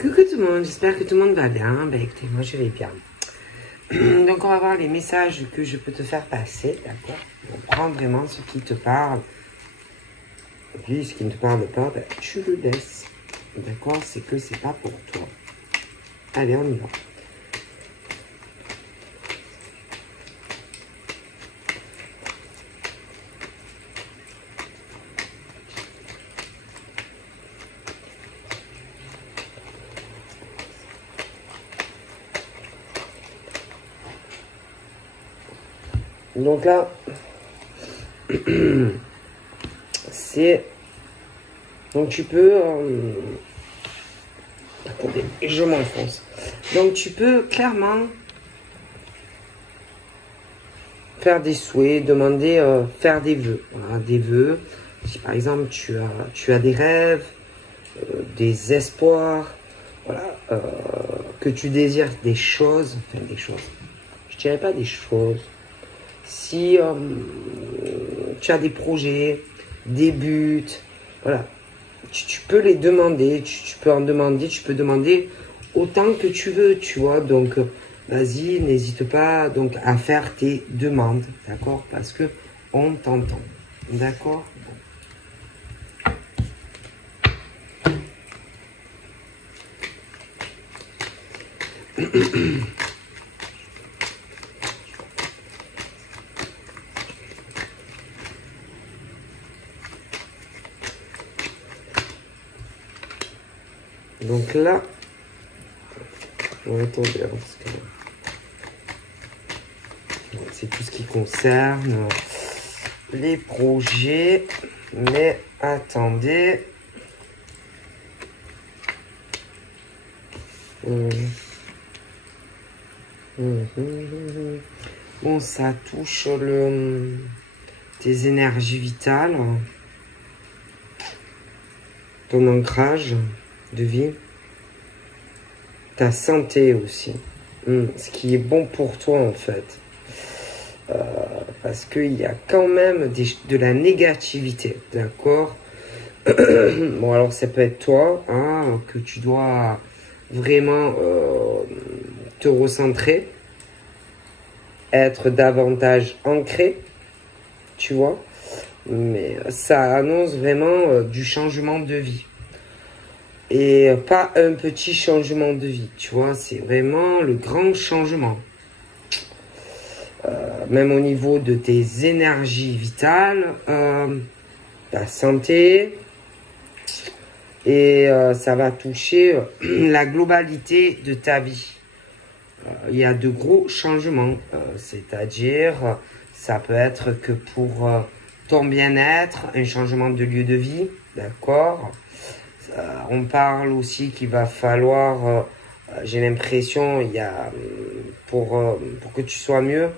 Coucou tout le monde, j'espère que tout le monde va bien. Ben écoutez, moi je vais bien. Donc on va voir les messages que je peux te faire passer, d'accord? On prend vraiment ce qui te parle. Et puis ce qui ne te parle pas, ben, tu le laisses. D'accord? C'est que c'est pas pour toi. Allez, on y va. Donc là, c'est... Donc tu peux... Attendez, je m'enfonce. Donc tu peux clairement faire des souhaits, demander, faire des vœux. Voilà, des vœux. Si par exemple tu as des rêves, des espoirs, voilà, que tu désires des choses, enfin des choses. Je dirais pas des choses. Si tu as des projets, des buts, voilà, tu peux les demander, tu peux en demander, tu peux demander autant que tu veux, tu vois. Donc, vas-y, n'hésite pas donc à faire tes demandes, d'accord? Parce que on t'entend, d'accord? Donc là, on va attendre, parce que c'est tout ce qui concerne les projets. Mais attendez. Bon, ça touche tes énergies vitales, ton ancrage de vie, ta santé aussi, ce qui est bon pour toi en fait, parce qu'il y a quand même de la négativité, d'accord? Bon, alors ça peut être toi, hein, que tu dois vraiment te recentrer, être davantage ancré, tu vois, mais ça annonce vraiment du changement de vie. Et pas un petit changement de vie, tu vois, c'est vraiment le grand changement. Même au niveau de tes énergies vitales, ta santé, et ça va toucher la globalité de ta vie. Il y a de gros changements, c'est-à-dire, ça peut être que pour ton bien-être, un changement de lieu de vie, d'accord? On parle aussi qu'il va falloir, j'ai l'impression, il y a pour que tu sois mieux,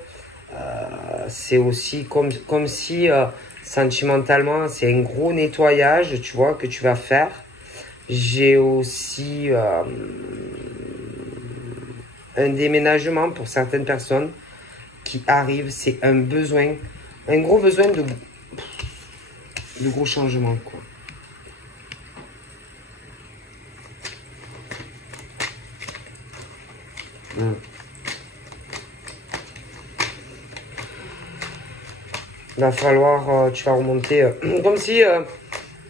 c'est aussi comme si sentimentalement, c'est un gros nettoyage, tu vois, que tu vas faire. J'ai aussi un déménagement pour certaines personnes qui arrivent, c'est un besoin, un gros besoin de gros changements, quoi. Il va falloir, tu vas remonter, comme si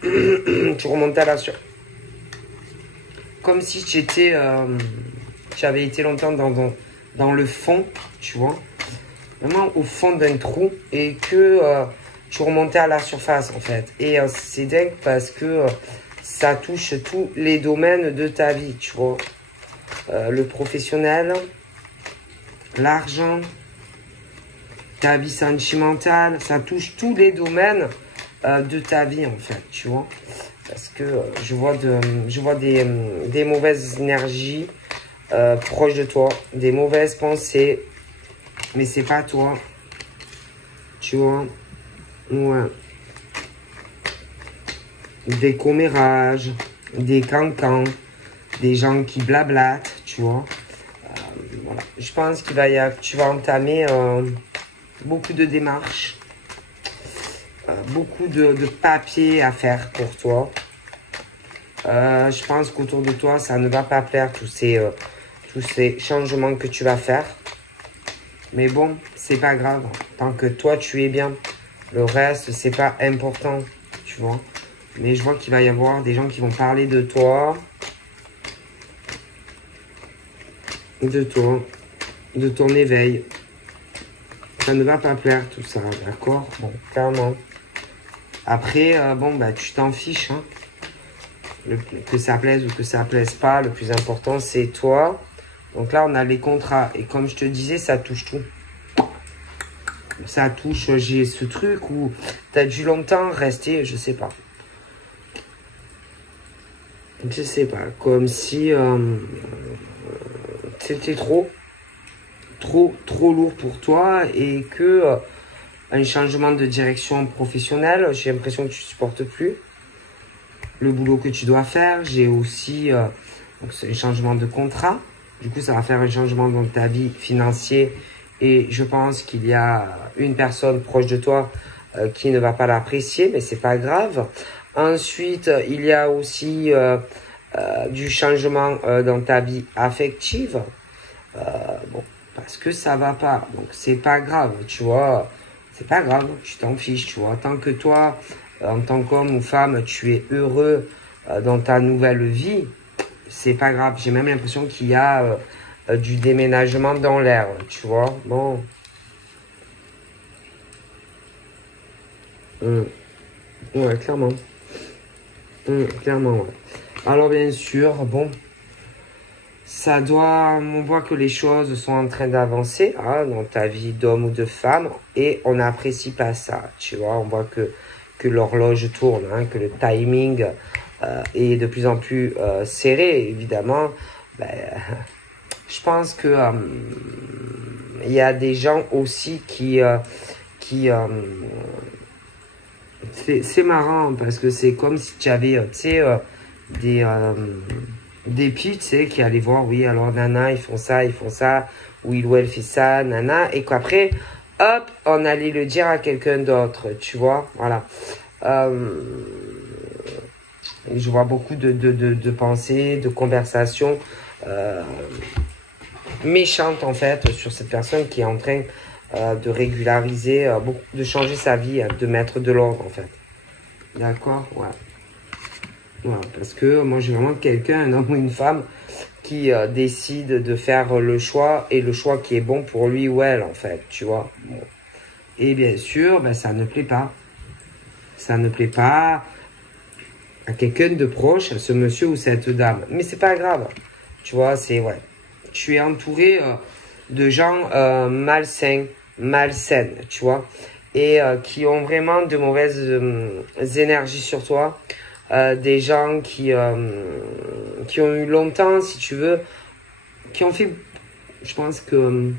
tu remontais à la sur... Comme si tu étais, tu avais été longtemps dans le fond, tu vois. Vraiment au fond d'un trou et que tu remontais à la surface, en fait. Et c'est dingue parce que ça touche tous les domaines de ta vie, tu vois. Le professionnel, l'argent, ta vie sentimentale, ça touche tous les domaines de ta vie, en fait, tu vois. Parce que je vois des mauvaises énergies proches de toi, des mauvaises pensées, mais c'est pas toi, tu vois. Ouais. Des commérages, des cancans, des gens qui blablatent, tu vois. Voilà. Je pense qu'il va y avoir, tu vas entamer beaucoup de démarches, beaucoup de papiers à faire pour toi. Je pense qu'autour de toi, ça ne va pas plaire, tous ces changements que tu vas faire. Mais bon, c'est pas grave. Tant que toi, tu es bien. Le reste, c'est pas important, tu vois. Mais je vois qu'il va y avoir des gens qui vont parler de toi. De ton éveil. Ça ne va pas plaire, tout ça, d'accord? Bon, clairement. Après, bon, bah, tu t'en fiches, hein. Que ça plaise ou que ça plaise pas, le plus important, c'est toi. Donc là, on a les contrats. Et comme je te disais, ça touche tout. Ça touche, j'ai ce truc où tu as dû longtemps rester, je sais pas. Je sais pas, comme si c'était trop lourd pour toi et que un changement de direction professionnelle, j'ai l'impression que tu supportes plus le boulot que tu dois faire. J'ai aussi donc c'est un changement de contrat. Du coup, ça va faire un changement dans ta vie financière. Et je pense qu'il y a une personne proche de toi qui ne va pas l'apprécier, mais c'est pas grave. Ensuite, il y a aussi du changement dans ta vie affective. Bon, parce que ça va pas. Donc, c'est pas grave, tu vois. C'est pas grave, tu t'en fiches, tu vois. Tant que toi, en tant qu'homme ou femme, tu es heureux dans ta nouvelle vie, c'est pas grave. J'ai même l'impression qu'il y a du déménagement dans l'air, tu vois. Bon. Ouais, clairement. Clairement, ouais. Alors, bien sûr, bon, on voit que les choses sont en train d'avancer hein, dans ta vie d'homme ou de femme et on n'apprécie pas ça, tu vois. On voit que l'horloge tourne, hein, que le timing est de plus en plus serré, évidemment. Ben, je pense que il y a des gens aussi c'est marrant parce que c'est comme si tu avais, tu sais, des filles, tu sais, qui allaient voir, oui, alors, nana, ils font ça, ou il ou elle fait ça, nana, et qu'après, hop, on allait le dire à quelqu'un d'autre, tu vois, voilà. Je vois beaucoup de pensées, de conversations méchantes, en fait, sur cette personne qui est en train de régulariser, de changer sa vie, de mettre de l'ordre, en fait. D'accord? Ouais. Voilà, parce que moi, j'ai vraiment quelqu'un, un homme ou une femme, qui décide de faire le choix, et le choix qui est bon pour lui ou elle, en fait, tu vois. Bon. Et bien sûr, ben, ça ne plaît pas. Ça ne plaît pas à quelqu'un de proche, à ce monsieur ou cette dame. Mais c'est pas grave. Tu vois, c'est, ouais. Tu es entouré de gens malsains, malsaines, tu vois. Et qui ont vraiment de mauvaises énergies sur toi. Des gens qui ont eu longtemps, si tu veux, qui ont fait, je pense que,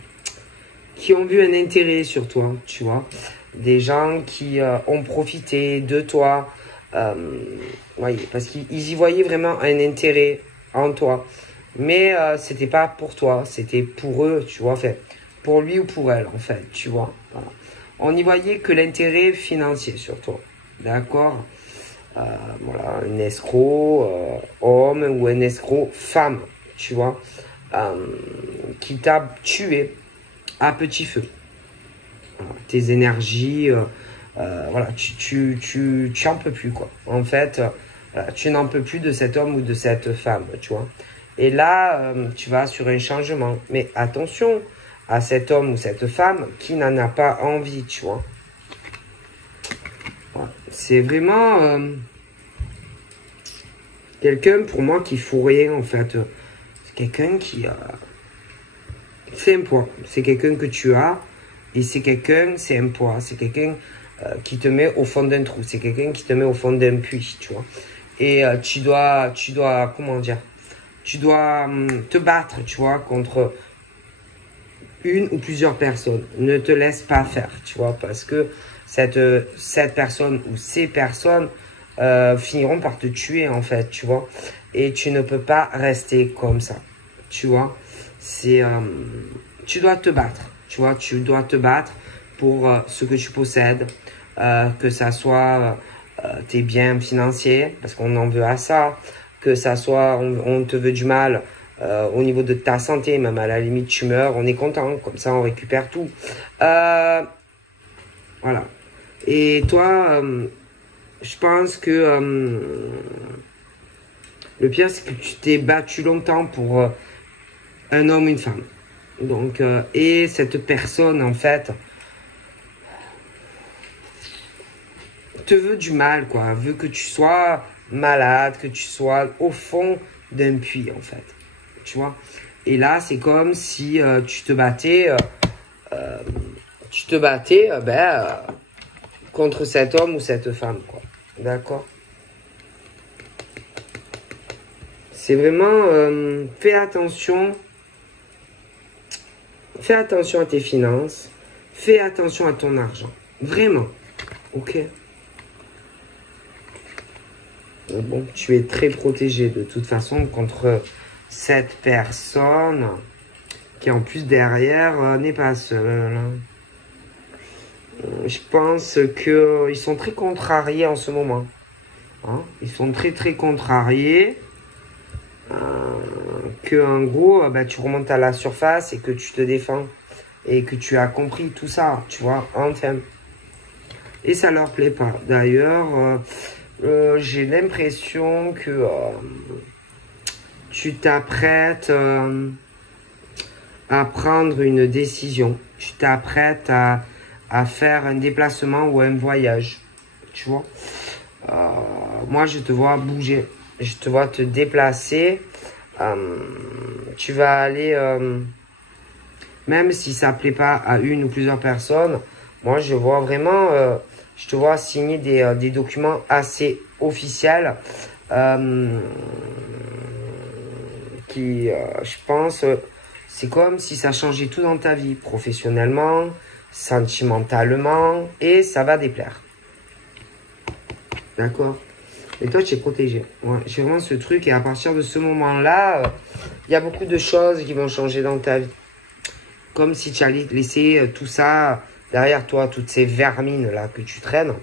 qui ont vu un intérêt sur toi, tu vois. Des gens qui ont profité de toi, parce qu'ils y voyaient vraiment un intérêt en toi. Mais c'était pas pour toi, c'était pour eux, tu vois, en fait, pour lui ou pour elle, en fait, tu vois. Voilà. On n'y voyait que l'intérêt financier sur toi, d'accord? Voilà, un escroc homme ou un escroc femme, tu vois, qui t'a tué à petit feu. Voilà, tes énergies, voilà, tu en peux plus, quoi. En fait, voilà, tu n'en peux plus de cet homme ou de cette femme, tu vois. Et là, tu vas sur un changement. Mais attention à cet homme ou cette femme qui n'en a pas envie, tu vois. Voilà. C'est vraiment quelqu'un pour moi qui fout rien, en fait. C'est quelqu'un qui... c'est un poids. C'est quelqu'un que tu as. Et c'est quelqu'un, c'est un poids. C'est quelqu'un qui te met au fond d'un trou. C'est quelqu'un qui te met au fond d'un puits, tu vois. Et tu dois, comment dire, tu dois te battre, tu vois, contre une ou plusieurs personnes. Ne te laisse pas faire, tu vois, parce que cette personne ou ces personnes finiront par te tuer, en fait, tu vois. Et tu ne peux pas rester comme ça, tu vois. C'est, tu dois te battre, tu vois. Tu dois te battre pour ce que tu possèdes, que ça soit tes biens financiers, parce qu'on en veut à ça, que ça soit, on te veut du mal au niveau de ta santé, même à la limite tu meurs, on est content, comme ça on récupère tout. Voilà. Et toi, je pense que le pire, c'est que tu t'es battu longtemps pour un homme ou une femme. Donc, et cette personne, en fait, te veut du mal, quoi. Veut que tu sois malade, que tu sois au fond d'un puits, en fait. Tu vois? Et là, c'est comme si tu te battais, contre cet homme ou cette femme, quoi. D'accord? C'est vraiment, fais attention à tes finances, fais attention à ton argent, vraiment, ok? Bon, tu es très protégé de toute façon contre cette personne qui en plus derrière n'est pas seule. Je pense qu'ils sont très contrariés en ce moment. Hein? Ils sont très très contrariés. Que en gros, tu remontes à la surface et que tu te défends. Et que tu as compris tout ça, tu vois, enfin. Et ça leur plaît pas. D'ailleurs, j'ai l'impression que tu t'apprêtes à prendre une décision. Tu t'apprêtes à faire un déplacement ou un voyage. Tu vois. Moi, je te vois bouger. Je te vois te déplacer. Tu vas aller, même si ça plaît pas à une ou plusieurs personnes, moi, je vois vraiment, je te vois signer des documents assez officiels qui, je pense, c'est comme si ça changeait tout dans ta vie, professionnellement, sentimentalement, et ça va déplaire. D'accord? Et toi, tu es protégé. Ouais, j'ai vraiment ce truc, et à partir de ce moment-là, il y a beaucoup de choses qui vont changer dans ta vie. Comme si tu allais laisser tout ça derrière toi, toutes ces vermines-là que tu traînes.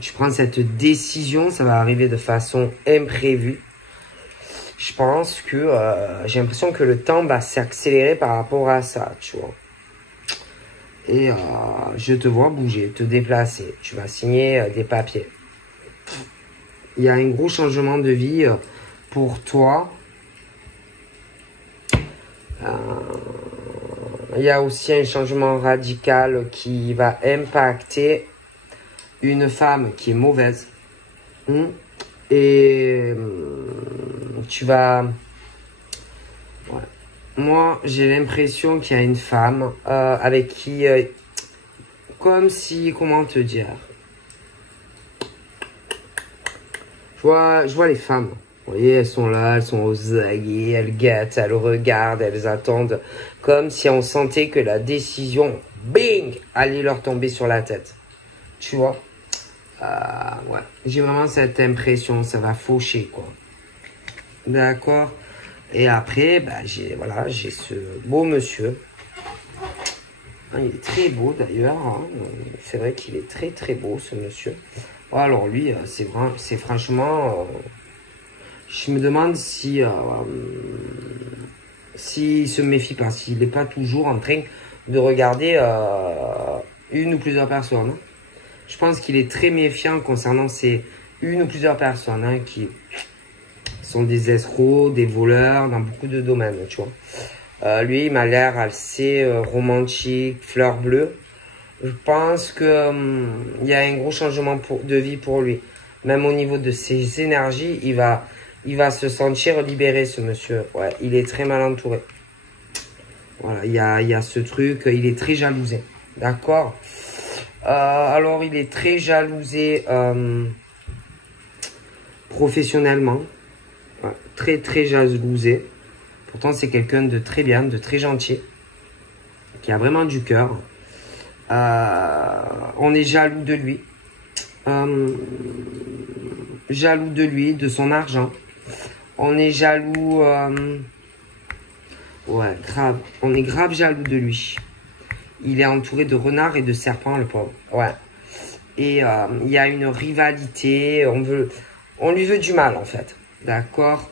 Tu prends cette décision, ça va arriver de façon imprévue. Je pense que j'ai l'impression que le temps va s'accélérer par rapport à ça, tu vois. Et je te vois bouger, te déplacer. Tu vas signer des papiers. Il y a un gros changement de vie pour toi. Il y a aussi un changement radical qui va impacter une femme qui est mauvaise. Et tu vas... Ouais. Moi, j'ai l'impression qu'il y a une femme avec qui... comme si... Comment te dire? Je vois les femmes. Vous voyez, elles sont là, elles sont aux aguets, elles guettent, elles regardent, elles attendent. Comme si on sentait que la décision, bing, allait leur tomber sur la tête. Tu vois? Ouais. J'ai vraiment cette impression, ça va faucher, quoi. D'accord? Et après, j'ai ce beau monsieur. Il est très beau, d'ailleurs. Hein. C'est vrai qu'il est très, très beau, ce monsieur. Alors, lui, c'est franchement... je me demande si s'il se méfie pas, s'il n'est pas toujours en train de regarder une ou plusieurs personnes. Hein. Je pense qu'il est très méfiant concernant ces une ou plusieurs personnes qui sont des escrocs, des voleurs dans beaucoup de domaines, tu vois. Lui, il m'a l'air assez romantique, fleur bleue. Je pense que il y a un gros changement de vie pour lui. Même au niveau de ses énergies, il va se sentir libéré, ce monsieur. Ouais, il est très mal entouré. Voilà, il y a ce truc, il est très jalousé. D'accord? Alors, il est très jalousé professionnellement. Ouais, très, très jalousé. Pourtant, c'est quelqu'un de très bien, de très gentil. Qui a vraiment du cœur. On est jaloux de lui. Jaloux de lui, de son argent. On est jaloux... ouais, grave. On est grave jaloux de lui. Il est entouré de renards et de serpents, le pauvre. Ouais. Et il y a une rivalité. On veut... On lui veut du mal, en fait. D'accord.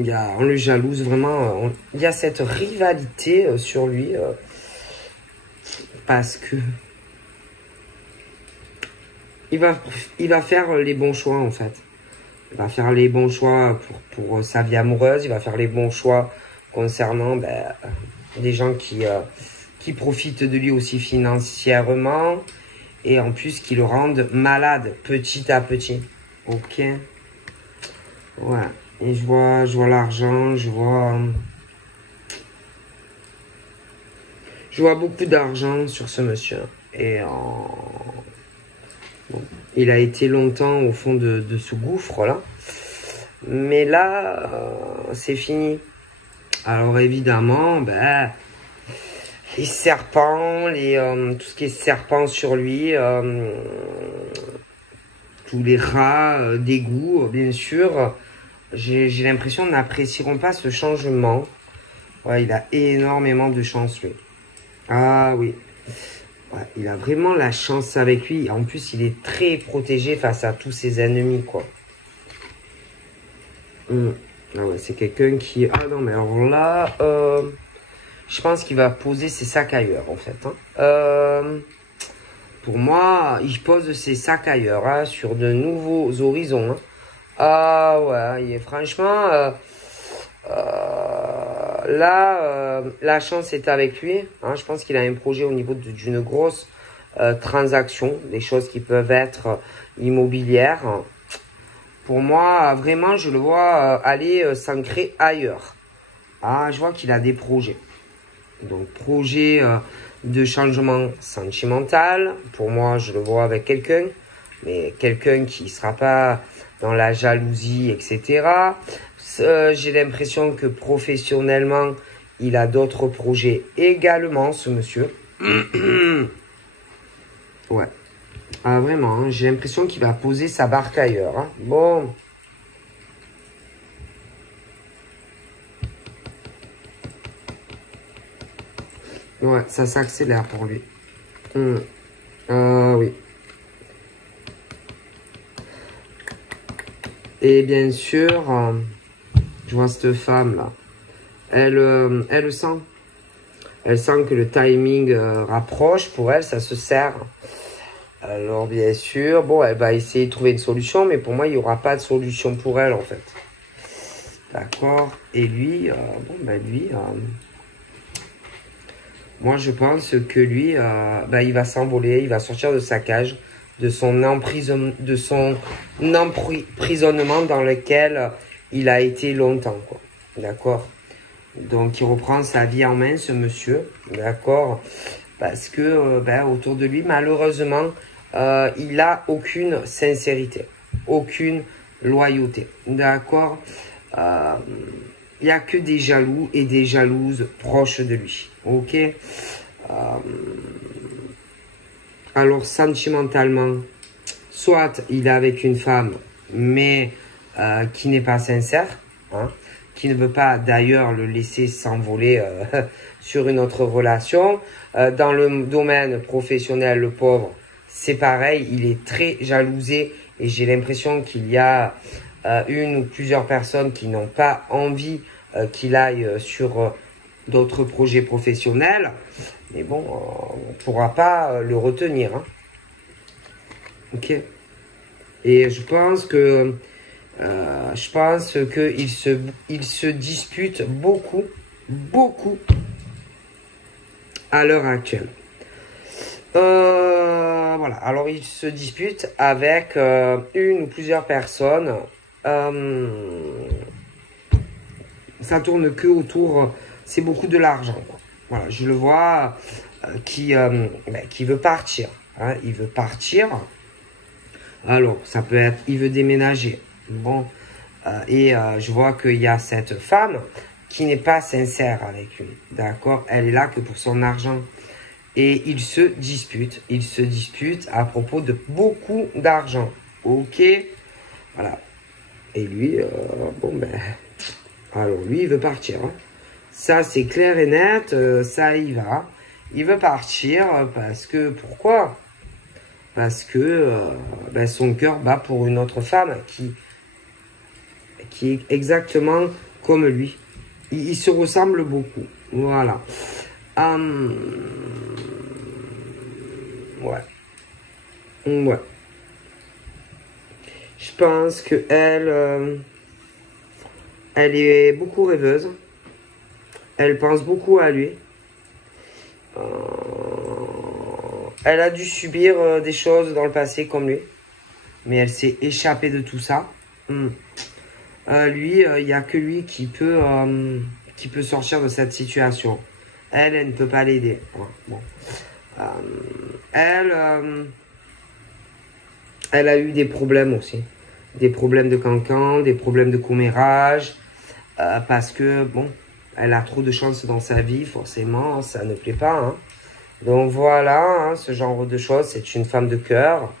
On le jalouse vraiment. Il y a cette rivalité sur lui. Parce que il va faire les bons choix, en fait. Il va faire les bons choix pour sa vie amoureuse. Il va faire les bons choix concernant des gens qui profitent de lui aussi financièrement. Et en plus, qui le rendent malade petit à petit. Ok. Ouais. Et je vois l'argent, je vois beaucoup d'argent sur ce monsieur. Et bon, il a été longtemps au fond de ce gouffre-là. Mais là, c'est fini. Alors évidemment, les serpents, tout ce qui est serpent sur lui, tous les rats d'égout, bien sûr, j'ai l'impression n'apprécieront pas ce changement. Ouais, il a énormément de chance, lui. Ah oui. Ouais, il a vraiment la chance avec lui. En plus, il est très protégé face à tous ses ennemis, quoi. Ah ouais, c'est quelqu'un qui... Ah non, mais alors là, je pense qu'il va poser ses sacs ailleurs, en fait. Hein. Pour moi, il pose ses sacs ailleurs, hein, sur de nouveaux horizons. Hein. Ah ouais, franchement, là, la chance est avec lui. Hein. Je pense qu'il a un projet au niveau d'une grosse transaction, des choses qui peuvent être immobilières. Pour moi, vraiment, je le vois aller s'ancrer ailleurs. Ah, je vois qu'il a des projets. Donc, projet de changement sentimental. Pour moi, je le vois avec quelqu'un. Mais quelqu'un qui ne sera pas dans la jalousie, etc. J'ai l'impression que professionnellement, il a d'autres projets également, ce monsieur. Ouais. Ah, vraiment, hein, j'ai l'impression qu'il va poser sa barque ailleurs. Hein. Bon. Ouais, ça s'accélère pour lui. Ah oui. Et bien sûr, je vois cette femme-là. Elle sent. Elle sent que le timing rapproche. Pour elle, ça se serre. Alors, bien sûr, bon, elle va essayer de trouver une solution. Mais pour moi, il n'y aura pas de solution pour elle, en fait. D'accord. Et lui, moi, je pense que lui, il va s'envoler. Il va sortir de sa cage. De son emprisonnement dans lequel il a été longtemps, quoi. D'accord. Donc, il reprend sa vie en main, ce monsieur. D'accord. Parce que, autour de lui, malheureusement, il a aucune sincérité. Aucune loyauté. D'accord. Il n'y a que des jaloux et des jalouses proches de lui. Ok. Alors, sentimentalement, soit il est avec une femme, mais qui n'est pas sincère, hein, qui ne veut pas d'ailleurs le laisser s'envoler sur une autre relation. Dans le domaine professionnel, le pauvre, c'est pareil, il est très jalousé et j'ai l'impression qu'il y a une ou plusieurs personnes qui n'ont pas envie qu'il aille sur d'autres projets professionnels. Mais bon, on ne pourra pas le retenir. Hein. Ok. Et je pense que il se dispute beaucoup à l'heure actuelle. Voilà. Alors, il se dispute avec une ou plusieurs personnes. Ça tourne que autour. C'est beaucoup de l'argent. Voilà, je le vois qui veut partir. Hein, il veut partir. Alors, ça peut être, il veut déménager. Bon, je vois qu'il y a cette femme qui n'est pas sincère avec lui. D'accord? Elle est là que pour son argent. Et ils se disputent. Ils se disputent à propos de beaucoup d'argent. Ok? Voilà. Et lui, alors lui, il veut partir. Hein. Ça, c'est clair et net. Ça y va. Il veut partir parce que... Pourquoi? Parce que ben, son cœur bat pour une autre femme qui est exactement comme lui. Ils se ressemblent beaucoup. Voilà. Ouais. Ouais. Je pense que elle est beaucoup rêveuse. Elle pense beaucoup à lui. Elle a dû subir des choses dans le passé comme lui. Mais elle s'est échappée de tout ça. Lui, il n'y a que lui qui peut sortir de cette situation. Elle ne peut pas l'aider. Bon. Elle a eu des problèmes aussi. Des problèmes de cancan, des problèmes de commérage. Parce que, bon, elle a trop de chance dans sa vie, forcément, ça ne plaît pas. Hein. Donc voilà, hein, ce genre de choses, c'est une femme de cœur.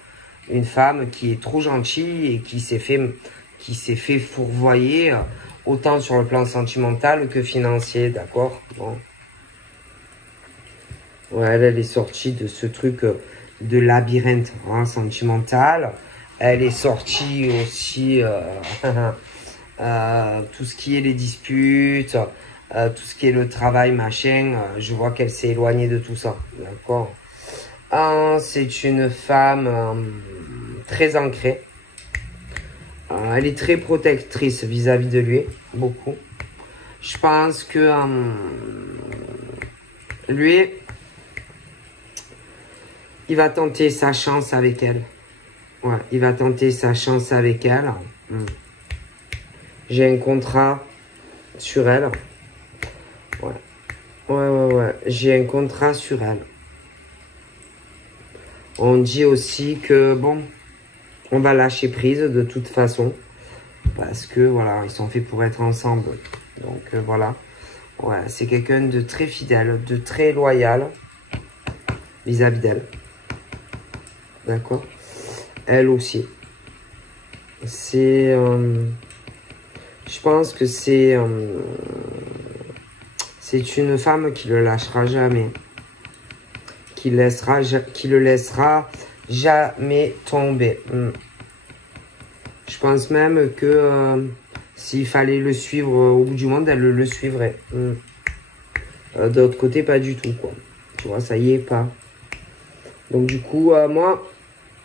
Une femme qui est trop gentille et qui s'est fait fourvoyer, autant sur le plan sentimental que financier, d'accord? Bon. Ouais, elle est sortie de ce truc de labyrinthe hein, sentimental. Elle est sortie aussi tout ce qui est les disputes, tout ce qui est le travail, machin. Je vois qu'elle s'est éloignée de tout ça, d'accord? C'est une femme très ancrée. Elle est très protectrice vis-à-vis de lui, beaucoup. Je pense que lui, il va tenter sa chance avec elle. Ouais, il va tenter sa chance avec elle. J'ai un contrat sur elle. Ouais. Ouais. J'ai un contrat sur elle. On dit aussi que, bon, on va lâcher prise de toute façon. Parce que, voilà, ils sont faits pour être ensemble. Donc, voilà. Ouais, c'est quelqu'un de très fidèle, de très loyal vis-à-vis d'elle. D'accord? Elle aussi. C'est... je pense que c'est une femme qui le lâchera jamais. Qui le laissera jamais tomber. Je pense même que s'il fallait le suivre au bout du monde, elle le suivrait. D'autre côté, pas du tout, quoi. Tu vois, ça y est, pas. Donc, du coup, moi,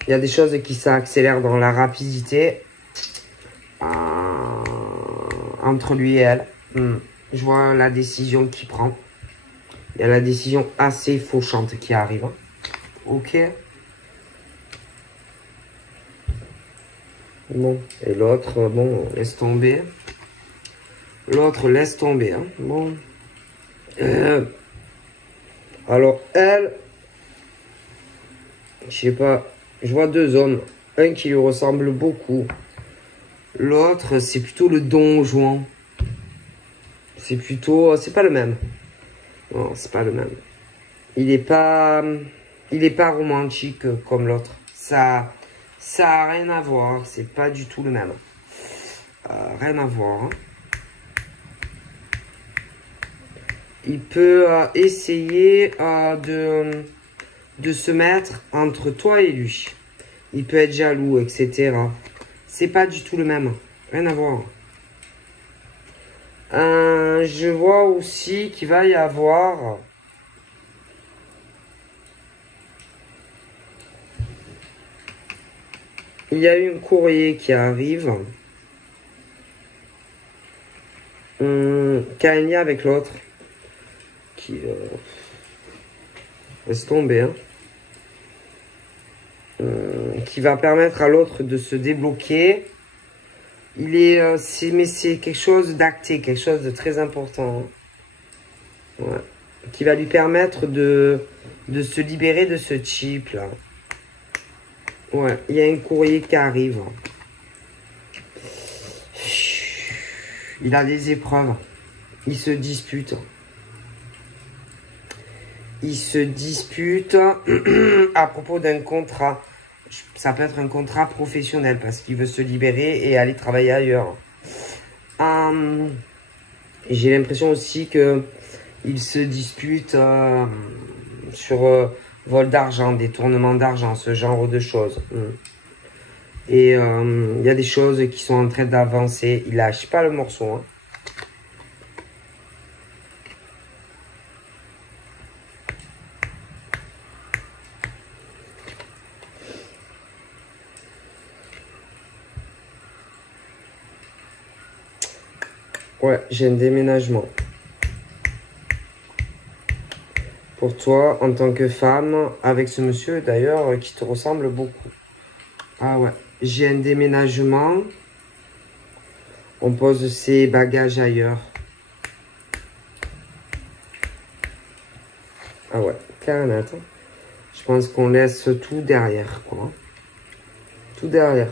il y a des choses qui s'accélèrent dans la rapidité entre lui et elle. Je vois la décision qu'il prend. Il y a la décision assez fauchante qui arrive. Ok. Bon. Et l'autre, bon, laisse tomber. L'autre, laisse tomber. Hein. Bon. Alors, elle, je sais pas, je vois deux hommes. Un qui lui ressemble beaucoup. L'autre, c'est plutôt le Don Juan. C'est plutôt, c'est pas le même. Non, c'est pas le même. Il est pas romantique comme l'autre. Ça a rien à voir. C'est pas du tout le même. Rien à voir. Hein. Il peut essayer de se mettre entre toi et lui. Il peut être jaloux, etc. C'est pas du tout le même. Rien à voir. Je vois aussi qu'il va y avoir... Il y a eu un courrier qui arrive. Qui a un lien avec l'autre. Qui... laisse tomber. Hein. Qui va permettre à l'autre de se débloquer. Il est, mais c'est quelque chose d'acté, quelque chose de très important. Hein. Ouais. Qui va lui permettre de se libérer de ce type là. Ouais, il y a un courrier qui arrive. Il a des épreuves. Il se dispute. Il se dispute à propos d'un contrat. Ça peut être un contrat professionnel parce qu'il veut se libérer et aller travailler ailleurs. J'ai l'impression aussi que il se dispute sur vol d'argent, détournement d'argent, ce genre de choses. Et il y a des choses qui sont en train d'avancer. Il lâche pas le morceau. Hein. Ouais, j'ai un déménagement. Pour toi, en tant que femme, avec ce monsieur d'ailleurs qui te ressemble beaucoup. Ah ouais, j'ai un déménagement. On pose ses bagages ailleurs. Ah ouais, clair et net. Je pense qu'on laisse tout derrière, quoi. Tout derrière.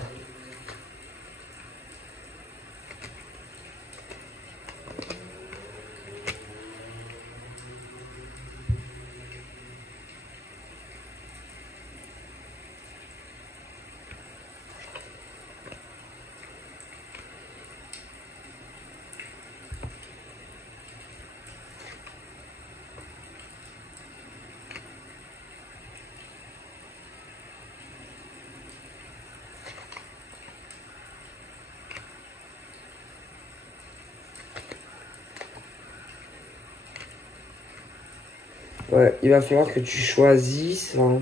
Ouais, il va falloir que tu choisisses hein,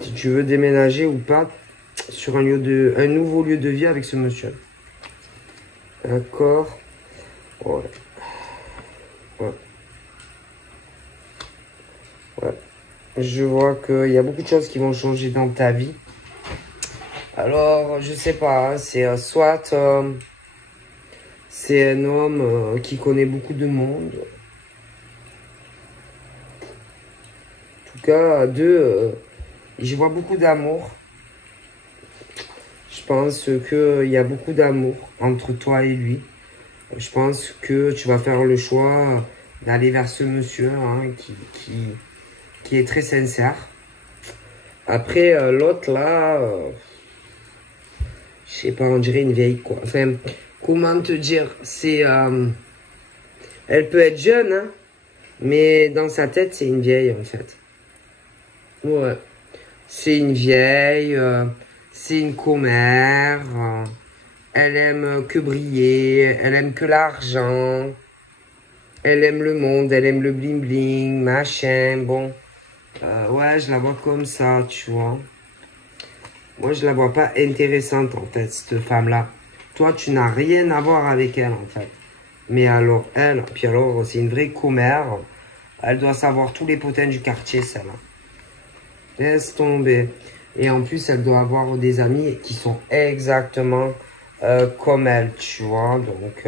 si tu veux déménager ou pas sur un nouveau lieu de vie avec ce monsieur. D'accord. Ouais. Ouais. Ouais. Je vois qu'il y a beaucoup de choses qui vont changer dans ta vie. Alors, je sais pas, hein, c'est soit c'est un homme qui connaît beaucoup de monde. En tout cas, je vois beaucoup d'amour. Je pense qu'il y a beaucoup d'amour entre toi et lui. Je pense que tu vas faire le choix d'aller vers ce monsieur hein, qui est très sincère. Après, l'autre là, je sais pas, on dirait une vieille quoi. Enfin, comment te dire, elle peut être jeune, hein, mais dans sa tête, c'est une vieille en fait. Ouais, c'est une vieille, c'est une commère. Elle aime que briller, elle aime que l'argent. Elle aime le monde, elle aime le bling bling, machin, bon. Ouais, je la vois comme ça, tu vois. Moi, je la vois pas intéressante, en fait, cette femme-là. Toi, tu n'as rien à voir avec elle, en fait. Mais alors, elle, puis alors, c'est une vraie commère. Elle doit savoir tous les potins du quartier, celle-là. Laisse tomber. Et en plus, elle doit avoir des amis qui sont exactement comme elle, tu vois. Donc,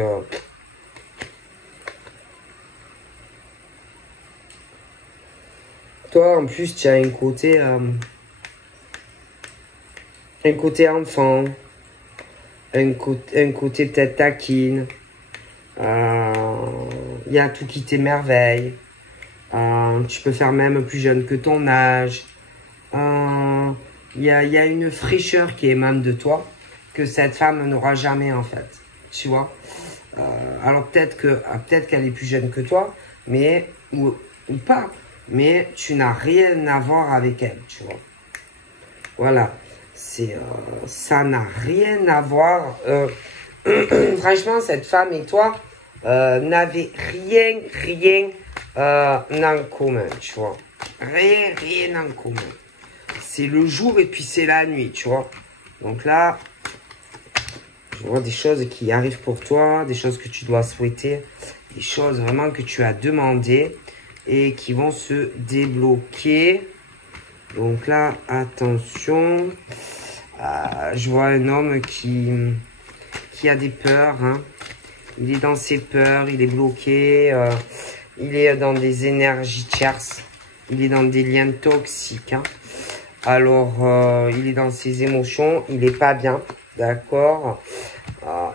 toi, en plus, tu as un côté enfant, un côté peut-être taquine. Il y a tout qui t'émerveille. Tu peux faire même plus jeune que ton âge. Il y a une fraîcheur qui émane de toi que cette femme n'aura jamais en fait. Tu vois. Alors peut-être qu'elle est plus jeune que toi, mais ou pas. Mais tu n'as rien à voir avec elle, tu vois. Voilà. Ça n'a rien à voir. Franchement, cette femme et toi n'avez rien en commun, tu vois. Rien en commun. C'est le jour et puis c'est la nuit, tu vois. Donc là, je vois des choses qui arrivent pour toi, des choses que tu dois souhaiter, des choses vraiment que tu as demandées et qui vont se débloquer. Donc là, attention. Je vois un homme qui a des peurs. Hein. Il est dans ses peurs, il est bloqué. Il est dans des énergies tierces. Il est dans des liens toxiques. Hein. Alors, il est dans ses émotions. Il n'est pas bien. D'accord.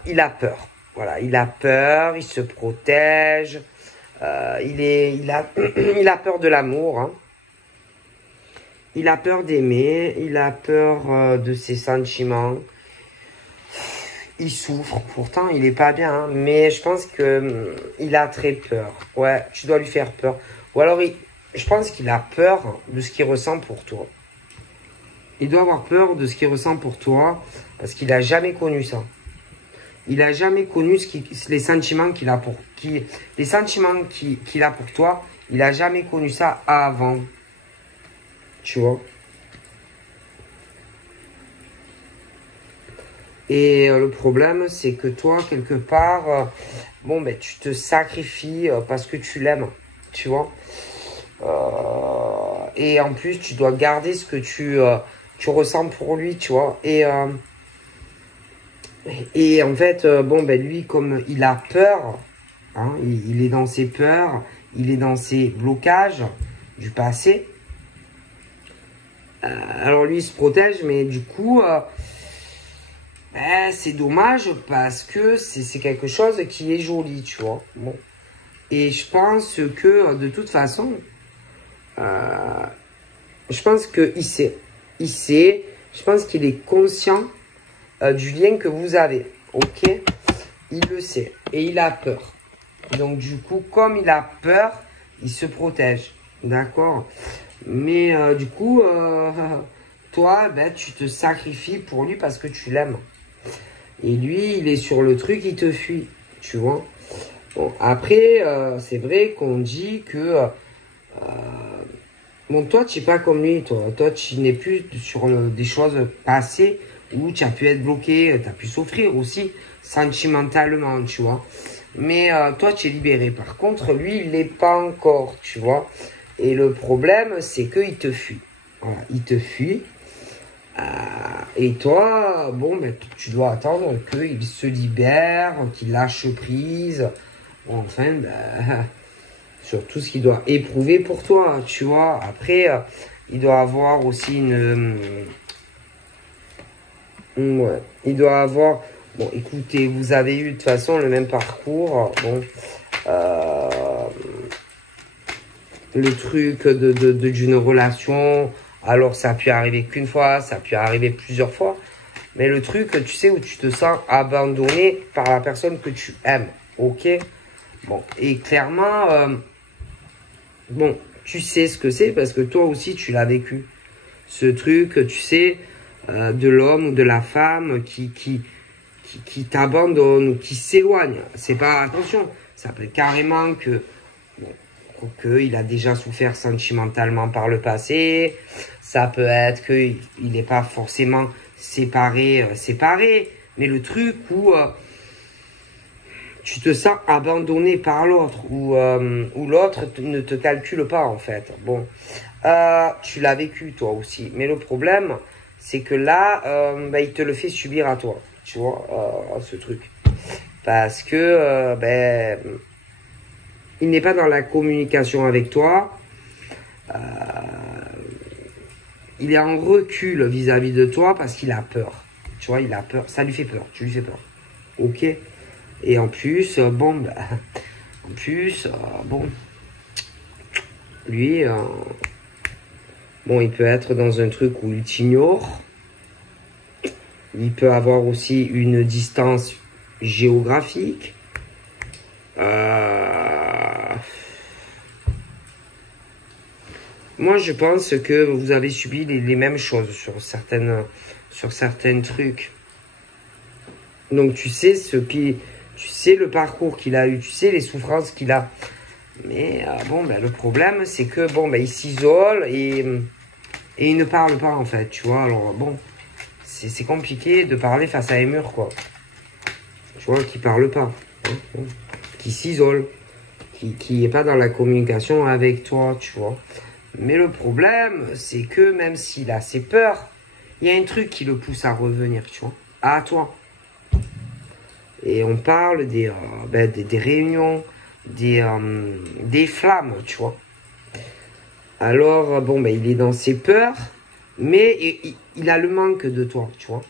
Il a peur. Voilà, il a peur. Il se protège. Il a peur de l'amour. Hein. Il a peur d'aimer, il a peur de ses sentiments. il souffre. Pourtant, il est pas bien. Hein, mais je pense que il a très peur. Ouais, tu dois lui faire peur. Ou alors, je pense qu'il a peur de ce qu'il ressent pour toi. Il doit avoir peur de ce qu'il ressent pour toi parce qu'il a jamais connu ça. Il a jamais connu les sentiments qu'il a pour les sentiments qu'il a pour toi. Il a jamais connu ça avant. Tu vois. Et le problème, c'est que toi, quelque part, bon, ben, tu te sacrifies parce que tu l'aimes. Tu vois. Et en plus, tu dois garder ce que tu ressens pour lui, tu vois. Et en fait, bon, ben lui, comme il a peur, hein, il est dans ses peurs, il est dans ses blocages du passé. Alors lui, il se protège, mais du coup, ben, c'est dommage parce que c'est quelque chose qui est joli, tu vois. Bon. Et je pense que, de toute façon, je pense qu'il sait. Il sait, je pense qu'il est conscient du lien que vous avez. Ok? Il le sait. Et il a peur. Donc, du coup, comme il a peur, il se protège. D'accord? Mais du coup, toi, ben, tu te sacrifies pour lui parce que tu l'aimes. Et lui, il est sur le truc, il te fuit. Tu vois? Bon, après, c'est vrai qu'on dit que... bon, toi, tu n'es pas comme lui, toi. Toi, tu n'es plus sur des choses passées où tu as pu être bloqué, tu as pu souffrir aussi sentimentalement, tu vois. Mais toi, tu es libéré. Par contre, lui, il l'est pas encore, tu vois. Et le problème, c'est qu'il te fuit. Voilà, il te fuit. Et toi, bon, ben, tu dois attendre qu'il se libère, qu'il lâche prise. Bon, enfin, ben, sur tout ce qu'il doit éprouver pour toi, tu vois. Après, il doit avoir aussi ouais, il doit avoir... Bon, écoutez, vous avez eu de toute façon le même parcours. Bon, le truc d'une relation, alors ça a pu arriver qu'une fois, ça a pu arriver plusieurs fois. Mais le truc, tu sais, où tu te sens abandonné par la personne que tu aimes. Ok? Bon, et clairement... bon, tu sais ce que c'est parce que toi aussi, tu l'as vécu. Ce truc, tu sais, de l'homme ou de la femme qui t'abandonne ou qui s'éloigne. C'est pas, attention, ça peut être carrément que, bon, qu'il a déjà souffert sentimentalement par le passé. Ça peut être qu'il n'est pas forcément séparé. Mais le truc où... tu te sens abandonné par l'autre ou l'autre ne te calcule pas en fait. Bon, tu l'as vécu toi aussi. Mais le problème, c'est que là, ben, il te le fait subir à toi. Tu vois, ce truc. Parce que, ben, il n'est pas dans la communication avec toi. Il est en recul vis-à-vis de toi parce qu'il a peur. Tu vois, il a peur. Ça lui fait peur. Tu lui fais peur. Ok? Et en plus, bon, bah, bon, lui, bon, il peut être dans un truc où il t'ignore. Il peut avoir aussi une distance géographique. Moi, je pense que vous avez subi les mêmes choses sur certains trucs. Donc, tu sais tu sais le parcours qu'il a eu, tu sais les souffrances qu'il a. Mais bon, ben, le problème, c'est que bon, ben, il s'isole et il ne parle pas en fait, tu vois. Alors bon, c'est compliqué de parler face à un mur, quoi. Tu vois, qui parle pas, hein, qui s'isole, qui est pas dans la communication avec toi, tu vois. Mais le problème, c'est que même s'il a ses peurs, il y a un truc qui le pousse à revenir, tu vois, à toi. Et on parle des réunions, des flammes, tu vois. Alors, bon, ben, il est dans ses peurs, mais il a le manque de toi, tu vois.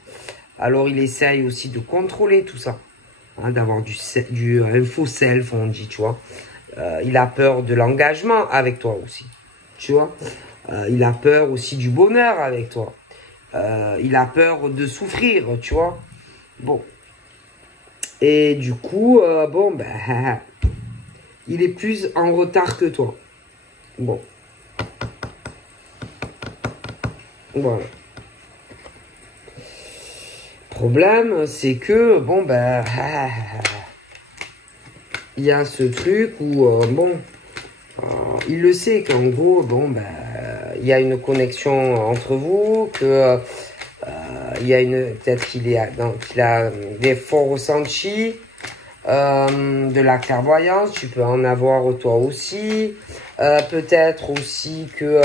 Alors, il essaye aussi de contrôler tout ça, hein, d'avoir un faux self, on dit, tu vois. Il a peur de l'engagement avec toi aussi, tu vois. Il a peur aussi du bonheur avec toi. Il a peur de souffrir, tu vois. Bon. Et du coup, bon, ben, il est plus en retard que toi. Bon. Voilà. Problème, c'est que, bon, ben, il y a ce truc où, bon, il le sait qu'en gros, bon, ben, il y a une connexion entre vous, que il y a peut-être qu'il a des forts ressentis, de la clairvoyance, tu peux en avoir toi aussi, peut-être aussi que,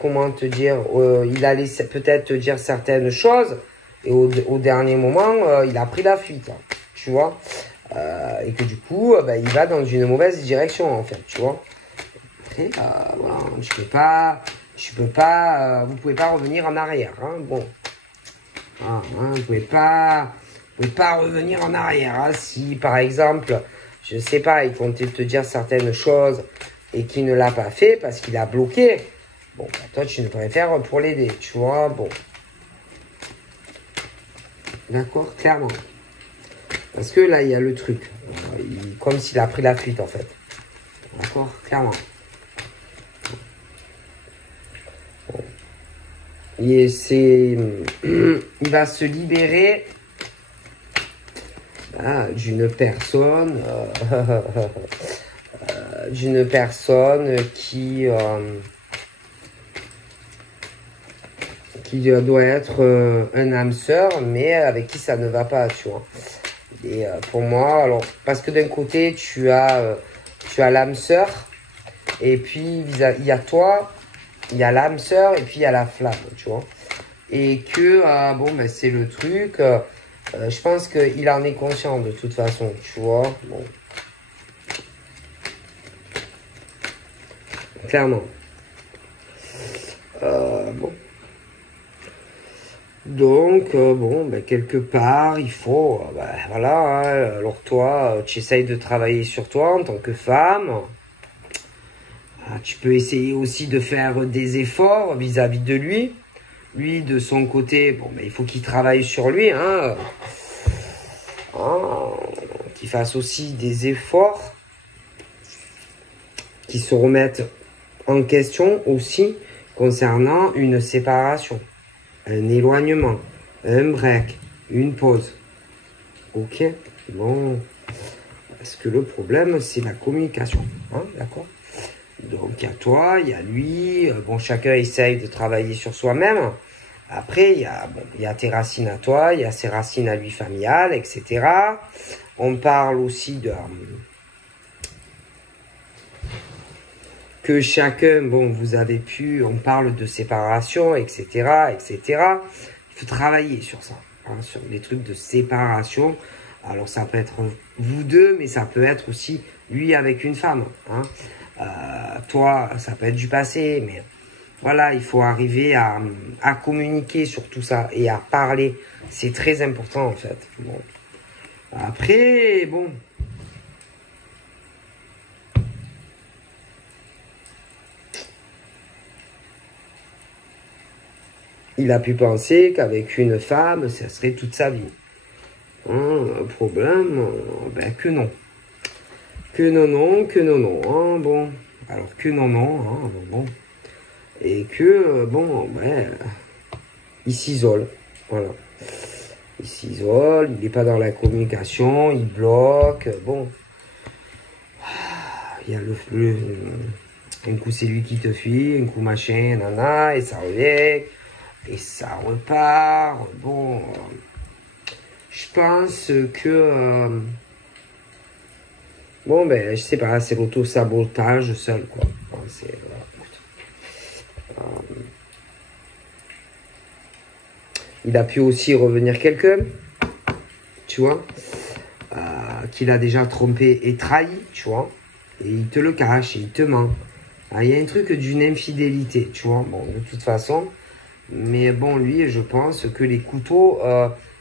comment te dire, il allait peut-être te dire certaines choses, et au dernier moment, il a pris la fuite, hein, tu vois, et que du coup, ben, il va dans une mauvaise direction, en fait, tu vois. Après, voilà, vous pouvez pas revenir en arrière, hein, bon. Ah, hein, vous pouvez pas revenir en arrière, hein. Si, par exemple, je sais pas, il comptait te dire certaines choses et qu'il ne l'a pas fait parce qu'il a bloqué, bon, bah, toi, tu ne préfères pour l'aider, tu vois, bon. D'accord, clairement. Parce que là, il y a le truc. Comme s'il a pris la fuite, en fait. D'accord, clairement. Et il va se libérer d'une personne qui doit être un âme sœur, mais avec qui ça ne va pas, tu vois. Et pour moi, alors, parce que d'un côté, tu as l'âme sœur, et puis il y a toi, il y a l'âme sœur, et puis il y a la flamme, tu vois. Et que, bon, ben, c'est le truc, je pense qu'il en est conscient de toute façon, tu vois. Bon. Clairement. Bon. Donc, bon, ben, quelque part, il faut, ben, voilà, hein, alors toi, tu essayes de travailler sur toi en tant que femme. Tu peux essayer aussi de faire des efforts vis-à-vis de lui. Lui, de son côté, bon, ben, il faut qu'il travaille sur lui, hein, qu'il fasse aussi des efforts, qu'il se remette en question aussi concernant une séparation, un éloignement, un break, une pause. Ok, bon, parce que le problème, c'est la communication, hein, d'accord? Donc, il y a toi, il y a lui, bon, chacun essaye de travailler sur soi-même. Après, il y a tes racines à toi, il y a ses racines à lui familiales, etc. On parle aussi de... que chacun, bon, vous avez pu, on parle de séparation, etc., etc. Il faut travailler sur ça, hein, sur les trucs de séparation. Alors, ça peut être vous deux, mais ça peut être aussi lui avec une femme, hein. Toi, ça peut être du passé, mais voilà, il faut arriver à communiquer sur tout ça et à parler. C'est très important, en fait. Bon. Après, bon... il a pu penser qu'avec une femme, ça serait toute sa vie. Problème, ben que non. Que non, non, que non, non. Hein, bon, alors que non, non, hein, bon. Et que, bon, ben, il s'isole. Voilà. Il s'isole, il n'est pas dans la communication, il bloque. Bon. Il y a un coup, c'est lui qui te fuit, un coup, machin, nana, et ça revient. Et ça repart. Bon, je pense que... bon, ben, je sais pas, c'est l'auto-sabotage seul, quoi. Bon, il a pu aussi revenir quelqu'un, tu vois, qu'il a déjà trompé et trahi, tu vois. Et il te le cache, et il te ment. Il y a un truc d'une infidélité, tu vois. Bon, de toute façon... mais bon, lui, je pense que les couteaux,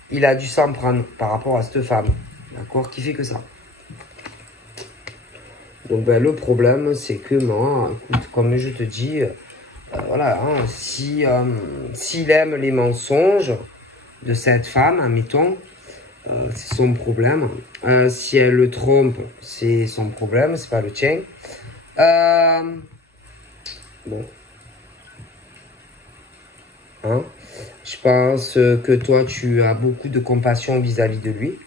il a dû s'en prendre par rapport à cette femme. D'accord? Qui fait que ça. Donc, ben, le problème, c'est que moi, écoute, comme je te dis, voilà, hein, s'il aime les mensonges de cette femme, admettons, c'est son problème. Si elle le trompe, c'est son problème, c'est pas le tien. Bon. Hein? Je pense que toi, tu as beaucoup de compassion vis-à-vis de lui.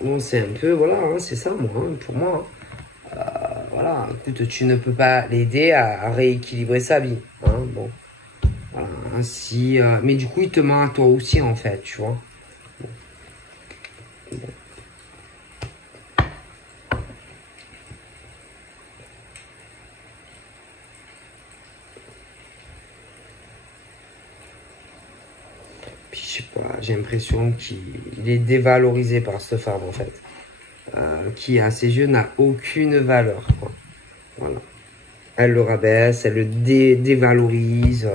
Bon, c'est un peu, voilà, hein, c'est ça, moi, hein, pour moi. Voilà, écoute, tu ne peux pas l'aider à rééquilibrer sa vie. Hein, bon, voilà, hein, si, mais du coup, il te ment à toi aussi, en fait, tu vois. Bon. Bon. Puis, je sais pas, j'ai l'impression qu'il est dévalorisé par cette femme, en fait. Qui, à ses yeux, n'a aucune valeur, quoi. Voilà. Elle le rabaisse, elle le dévalorise.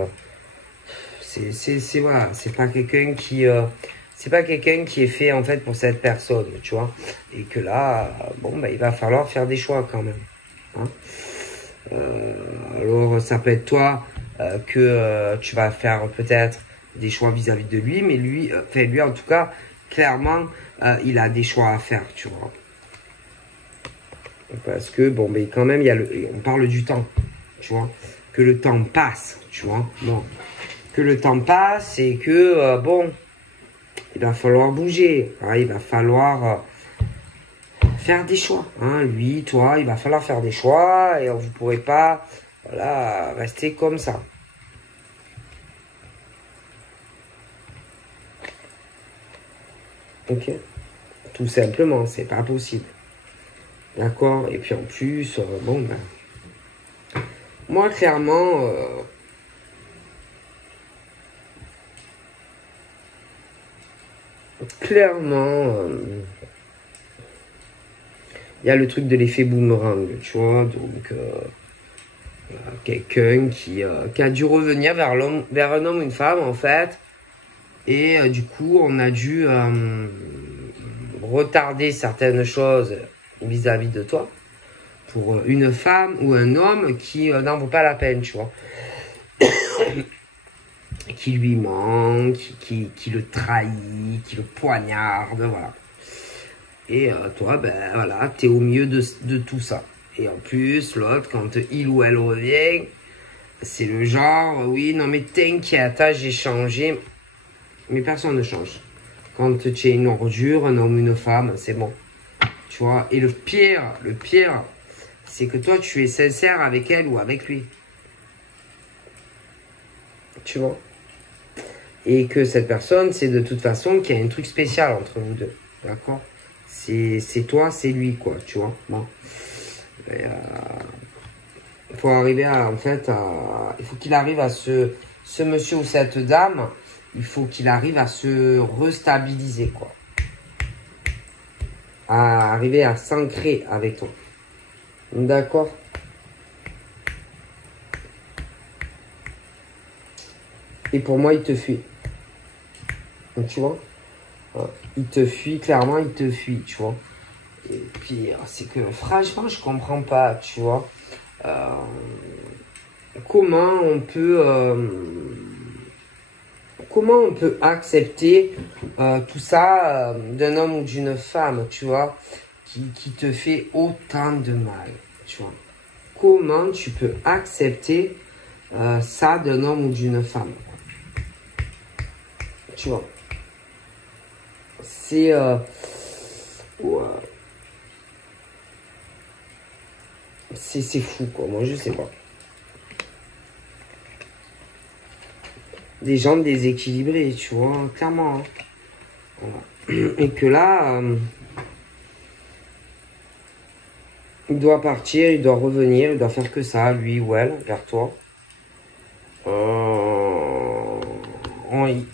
Voilà, c'est pas quelqu'un qui est fait en fait pour cette personne, tu vois. Et que là, bon, bah, il va falloir faire des choix quand même. Hein. Alors, ça peut être toi que tu vas faire peut-être des choix vis-à-vis de lui, mais lui, lui en tout cas, clairement, il a des choix à faire, tu vois. Parce que, bon, mais quand même, on parle du temps, tu vois. Que le temps passe, tu vois. Bon. Que le temps passe et que, bon, il va falloir bouger. Hein, il va falloir faire des choix. Hein. Lui, toi, il va falloir faire des choix et vous ne pourrez pas, voilà, rester comme ça. Ok. Tout simplement, c'est pas possible. D'accord. Et puis en plus, bon, ben, moi, clairement, il y a le truc de l'effet boomerang, tu vois. Donc, quelqu'un qui a dû revenir vers un homme ou une femme, en fait. Et du coup, on a dû retarder certaines choses vis-à-vis de toi pour une femme ou un homme qui n'en vaut pas la peine, tu vois. Qui lui manque, qui le trahit, qui le poignarde, voilà. Et toi, ben voilà, t'es au milieu de tout ça. Et en plus, l'autre, quand il ou elle revient, c'est le genre, oui, non mais t'inquiète, j'ai changé. Mais personne ne change. Quand tu es une ordure, un homme, une femme, c'est bon. Tu vois, et le pire, c'est que toi, tu es sincère avec elle ou avec lui. Tu vois. Et que cette personne, c'est de toute façon qu'il y a un truc spécial entre vous deux. D'accord. C'est toi, c'est lui, quoi, tu vois. Bon. Il faut arriver à, en fait, il faut qu'il arrive à ce monsieur ou cette dame, il faut qu'il arrive à se restabiliser, quoi. À arriver à s'ancrer avec toi. D'accord? Et pour moi, il te fuit. Donc, tu vois? Il te fuit, clairement, il te fuit, tu vois? Et puis, c'est que, franchement, je comprends pas, tu vois? Comment on peut accepter tout ça d'un homme ou d'une femme, tu vois, qui te fait autant de mal, tu vois. Comment tu peux accepter ça d'un homme ou d'une femme, tu vois. C'est ouais. C'est fou, quoi. Moi, je sais pas. Des gens déséquilibrés, tu vois, clairement. Hein. Voilà. Et que là, il doit partir, il doit revenir, il doit faire que ça, lui ou elle, vers toi.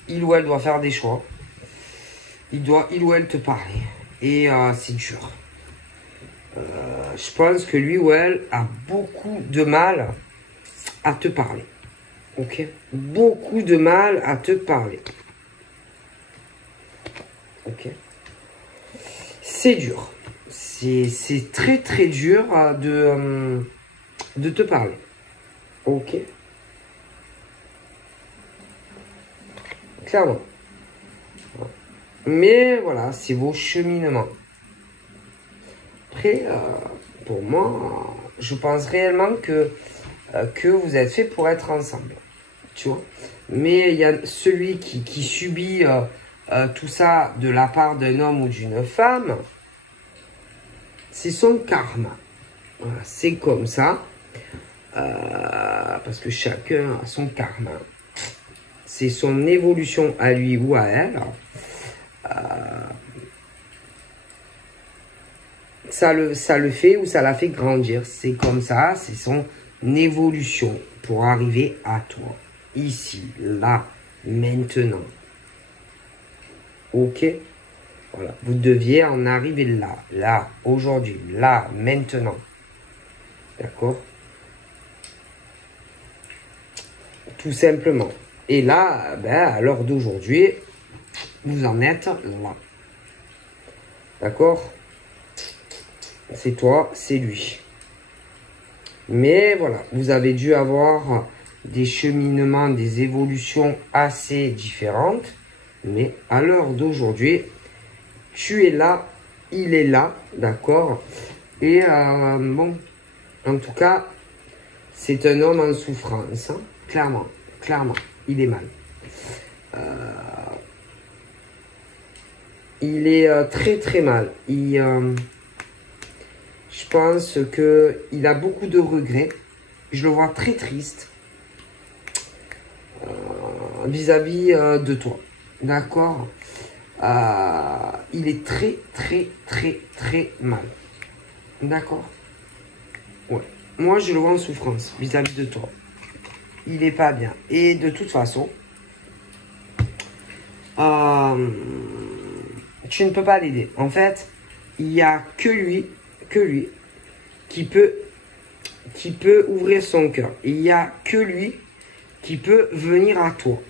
Il ou elle doit faire des choix. Il ou elle te parler. Et c'est dur. Je pense que lui ou elle a beaucoup de mal à te parler. Ok? Beaucoup de mal à te parler. Ok? C'est dur. C'est très très dur de te parler. Ok? Clairement. Mais voilà, c'est vos cheminements. Après, pour moi, je pense réellement que vous êtes fait pour être ensemble. Tu vois. Mais il y a celui qui subit tout ça de la part d'un homme ou d'une femme. C'est son karma. Voilà, c'est comme ça. Parce que chacun a son karma. C'est son évolution à lui ou à elle. Ça le fait ou ça la fait grandir. C'est comme ça, c'est son évolution pour arriver à toi. Ici, là, maintenant. Ok? Voilà, vous deviez en arriver là, là, aujourd'hui, là, maintenant. D'accord? Tout simplement. Et là, ben, à l'heure d'aujourd'hui, vous en êtes là. D'accord? C'est toi, c'est lui. Mais voilà, vous avez dû avoir des cheminements, des évolutions assez différentes. Mais à l'heure d'aujourd'hui, tu es là, il est là, d'accord? Et bon, en tout cas, c'est un homme en souffrance, hein, clairement, clairement, il est mal. Il est très très mal. Je pense qu'il a beaucoup de regrets. Je le vois très triste vis-à-vis de toi, d'accord? Il est très très très très mal, d'accord? Ouais. Moi, je le vois en souffrance vis-à-vis de toi. Il est pas bien. Et de toute façon, tu ne peux pas l'aider. En fait, il n'y a que lui qui peut ouvrir son cœur. Il n'y a que lui qui peut venir à toi.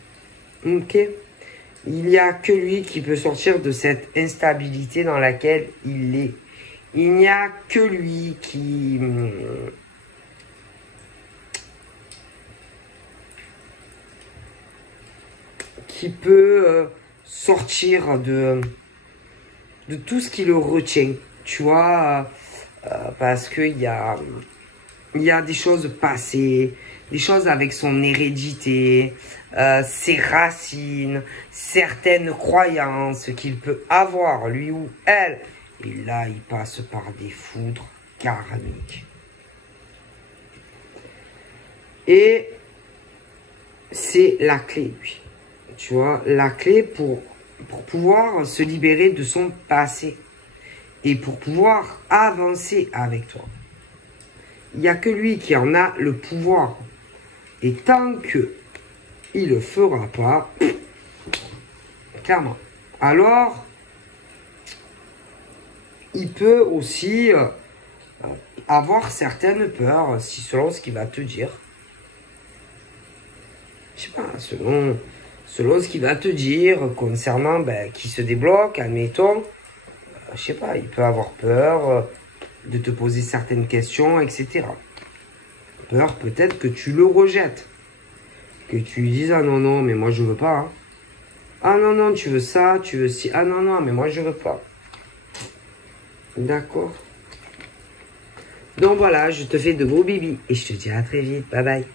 Ok? Il n'y a que lui qui peut sortir de cette instabilité dans laquelle il est. Il n'y a que lui qui peut sortir de tout ce qui le retient. Tu vois, parce qu'il y a des choses passées, des choses avec son hérédité, ses racines, certaines croyances qu'il peut avoir, lui ou elle. Et là, il passe par des foudres karmiques. Et c'est la clé, lui. Tu vois, la clé pour pouvoir se libérer de son passé. Et pour pouvoir avancer avec toi. Il n'y a que lui qui en a le pouvoir. Et tant que il ne le fera pas, clairement, alors il peut aussi avoir certaines peurs, si selon ce qu'il va te dire. Je sais pas, selon ce qu'il va te dire concernant qui se débloque, admettons, je sais pas, il peut avoir peur de te poser certaines questions, etc. Peur peut-être que tu le rejettes. Que tu lui dises, ah non, non, mais moi je veux pas. Hein. Ah non, non, tu veux ça, tu veux ci. Ah non, non, mais moi je veux pas. D'accord. Donc voilà, je te fais de gros bibis. Et je te dis à très vite. Bye bye.